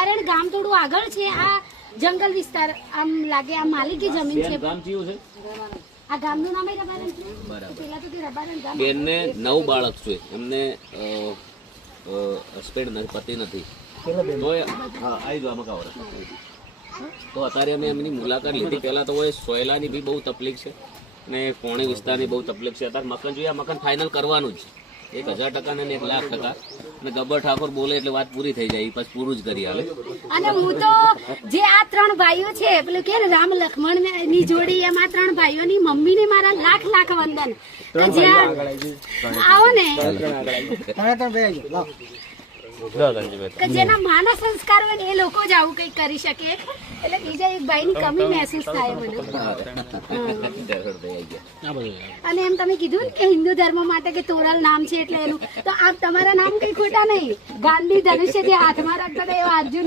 કારણ ગામ થોડું આગળ છે, આ જંગલ વિસ્તાર આમ લાગે, આ માલિકી જમીન છે. ગામ કયું છે? આ ગામનું નામ રબારણ છે. પેલા તો તે રબારણ ગામ. બેનને 9 બાળક છે, એમને હસબન્ડ નથી, પતિ નથી. તો અત્યારે અમે એમની મુલાકાત લીધી. પહેલા તો સોયલાની બી બહુ તકલીફ છે અને કોણે વિસ્તારની બહુ તકલીફ છે. અત્યારે મકાન જોઈએ, આ મકાન ફાઇનલ કરવાનું જ 1000% ને 1,00,000 અને ગબ્બર ઠાકોર બોલે એટલે વાત પૂરી થઈ જાય, પછી પૂરું જ કરી હાલે. અને હું તો જે આ 3 ભાઈઓ છે, પેલું કે રામ લક્ષ્મણ ની જોડી, એમ આ 3 ભાઈઓની મમ્મીને મારા લાખ લાખ વંદન. આવો ને કે જેના માના સંસ્કાર હોય ને એ લોકો જ આવું કઈ કરી શકે. એટલે બીજા એક ભાઈ ની કમી મહેસૂસ થાય મને. અને એમ તમે કીધું ને કે હિન્દુ ધર્મ માટે કે તોરલ નામ છે એટલે એનું, તો આ તમારા નામ કઈ ખોટા નહીં. ગાંધી ધનુષ્ય જે હાથમાં રાખતા હતા એવા અર્જુન